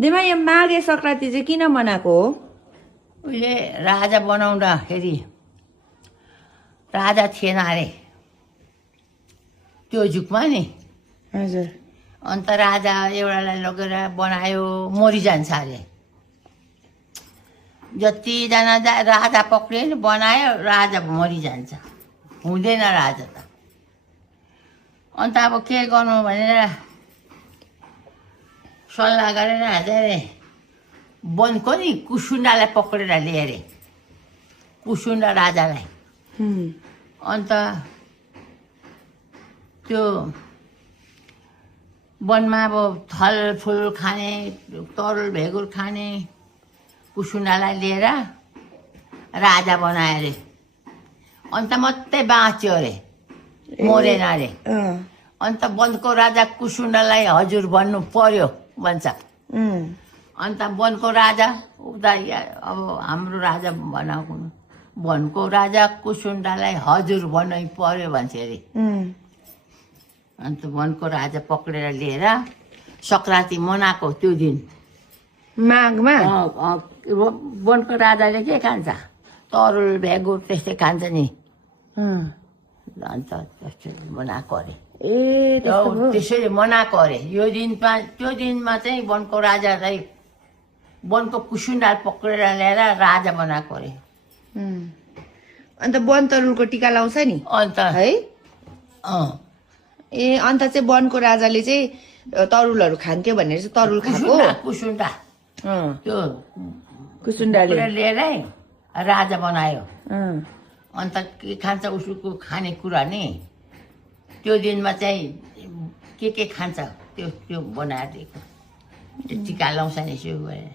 दिमा यो माघे संक्रान्ति चाहिँ किन मनाएको हो? उहिले राजा बनाउँदाखेरि राजा थिएन अरे त्यो जुगमा नि। हजुर। अन्त राजा एउटालाई लगेर बनायो, मरिजान्छ अरे। जतिजना राजा पक्रियो नि बनायो, राजा मरिजान्छ, हुँदैन राजा त। अन्त अब के गर्नु भनेर सल्लाह गरेर राजाले वनको नि कुसुन्डालाई पक्रेर ल्याए अरे, कुसुन्डा राजालाई। अन्त त्यो वनमा अब फलफुल खाने, तरुल भेगुर खाने कुसुन्डालाई लिएर राजा बनायो अरे। अन्त मात्रै बाँच्यो अरे, मरेन अरे। अन्त वनको राजा कुसुन्डालाई हजुर भन्नु पर्यो भन्छ। अन्त वनको राजा उता अब हाम्रो राजा बनाएको वनको राजा कुसुन्डालाई हजुर भन्नु पर्यो भन्छ अरे। अन्त वनको राजा पक्रेर लिएर सङ्क्रान्ति मनाएको त्यो दिन माघमा। वनको राजाले के खान्छ, तरुल भेगुर त्यस्तै खान्छ नि। अन्त त्यसरी मनाएको अरे। त्यसरी मनाएको अरे। यो दिनमा, त्यो दिनमा चाहिँ वनको राजालाई वनको कुसुन्डा पक्रेर ल्याएर राजा बनाएको अरे। अन्त वन तरुलको टिका लाउँछ नि अन्त है। ए अन्त चाहिँ वनको राजाले चाहिँ तरुलहरू खान्थ्यो भनेर चाहिँ तरुल खाएको। कुसुन्डा त्यो कुसुन्डाले लिएर राजा बनायो। अन्त के खान्छ उसको खानेकुरा नि त्यो दिनमा चाहिँ के खान्छ त्यो बनाएर दिएको, त्यो टिका लाउँछ नि यसो गरेर।